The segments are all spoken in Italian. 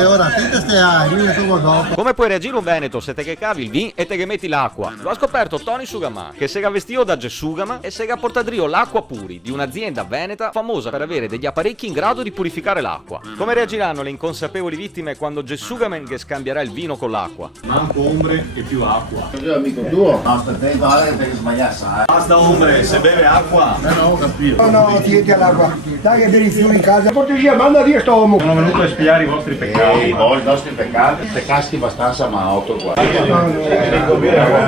E ora te che stai, vieni tu dopo. Come puoi reagire un veneto se te che cavi il vin e te che metti l'acqua? Lo ha scoperto Tony Sugamà, che sega vestito da Gesugama e sega portadrio l'acqua puri di un'azienda veneta famosa per avere degli apparecchi in grado di purificare l'acqua. Come reagiranno le inconsapevoli vittime quando Gesugamen che scambierà il vino con l'acqua? Manco ombre e più acqua. Io amico tuo. Basta, te guarda che sbagliare, sai. Basta ombre, se beve acqua. No, ho capito. No, tienti all'acqua. Dai che bevi il fiume in casa. Cortesia, manda via sto uomo. Sono venuto a spiare i vostri peccati. Voi i nostri peccati, peccasti abbastanza ma auto qua.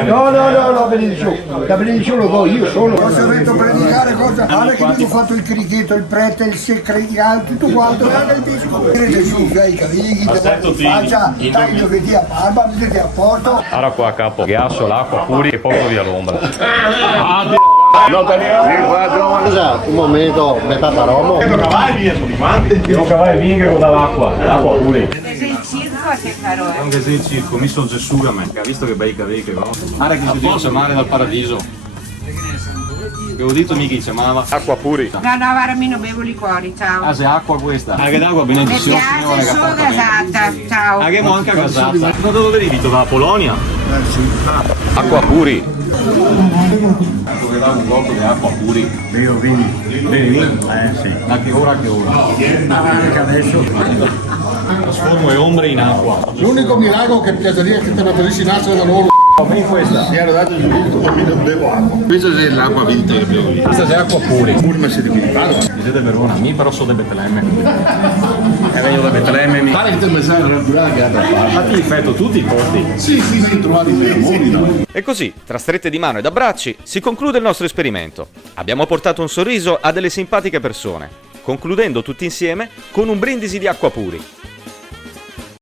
No, benedizione. La benedizione lo do io solo. Cosa avete predicare? Cosa? Guarda che mi ho fatto il crichetto, il prete, il secretariato, tutto quanto. Guarda il vescovo. Gesù, dai, cavigli, faccia, taglio che ti a barba, mettete a posto. Ora qua capo, ghiaccio, l'acqua puri e porto via l'ombra. No, scusa, un momento, metà paromo. Non cavai via tutti quanti. Non cavai via che con l'acqua, l'acqua puri. Sei il circo a che parole? Non che sei il circo, mi sono Gesugamen. Ha visto che bei cavi che va? Guarda che si dice mare dal paradiso. Avevo detto mica si chiamava acqua puri. No, guarda, mi non bevo liquori, ciao. Ah, se acqua questa. Ah, che d'acqua Mi benedizione. piace solo gasata, ciao. Ah, che manca casata. Ma dove venivi? Da Polonia? Acqua puri. Dove dà un blocco di acqua puri. Io vini. Bevi? Sì. Da che ora a che ora? Anche adesso. Trasformo le ombre in acqua. L'unico miracolo che piaceria che te mettersi in nascere da loro. Prendi questa. Mi hanno dato il giusto perché non bevo acqua. Questa è l'acqua vinta che bevo io. Questa è acqua puri. Pur me si diventano. Siete di Verona, mi però sono di Betlemme. E vengo da Betlemme. Pare che te mi sai radurare che ha da fare. Infatti effetto tutti i posti. Sì, sei trovati per amori, no? E così, tra strette di mano ed abbracci, si conclude il nostro esperimento. Abbiamo portato un sorriso a delle simpatiche persone, concludendo tutti insieme con un brindisi di acqua puri.